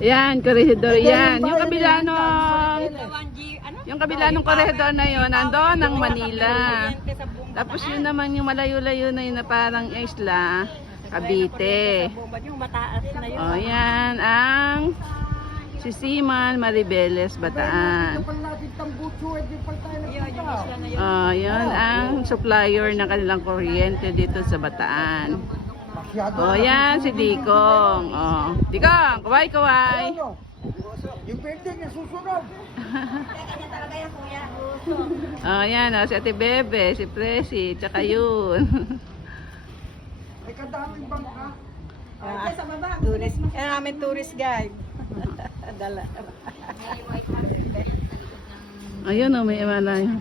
Yan, corridor yan. Yung kabila nung corridor na yun, nandoon ang Manila. Tapos yun naman yung malayo-layo na yun na parang isla, Cavite. Yung mataas na yun. O yan ang Sisiman, Maribeles, Bataan. O yun ang supplier ng kanilang kuryente dito sa Bataan. O yan si Dikong. O, Dikong, kaway-kaway. Yung building na susunod. O yan o, si Ate Bebe, si Presi, tsaka yun. May kadaming bangka. Tourist. Yan namin tourist guide. Dala. Ayun o, may iwala yun.